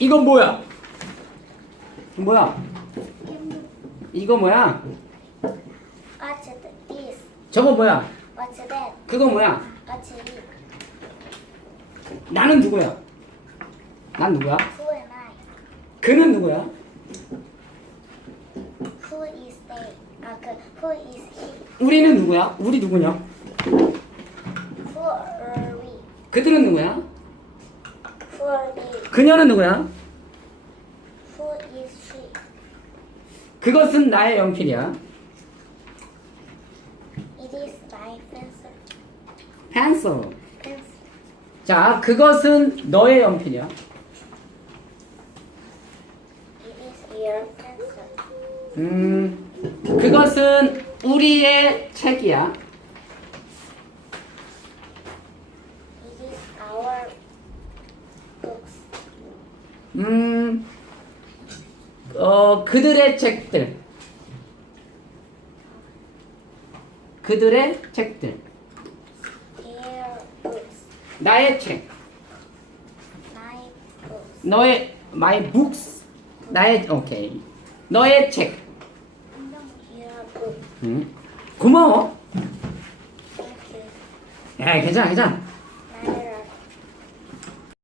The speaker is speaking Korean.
이건 뭐야? 뭐야? 이거 뭐야? What's this? 저거 뭐야? What's that? 그거 뭐야? What's it? 나는 누구야? 난 누구야? Who am I? 그는 누구야? Who is they? 아, 그 Who is he? 우리는 누구야? 우리 누구냐? Who are we? 그들은 누구야? Who? 그녀는 누구야? Who is she? 그것은 나의 연필이야. It is my pencil. pencil. Pencil. 자, 그것은 너의 연필이야. It is your pencil. 음, 그것은 우리의 책이야. It is our books. 음, 어, 그들의 책들. 그들의 책들. 나의 책. 너의 my books. 나의 오케이. 너의 책. 음. 고마워. 야, 괜찮아, 괜찮아.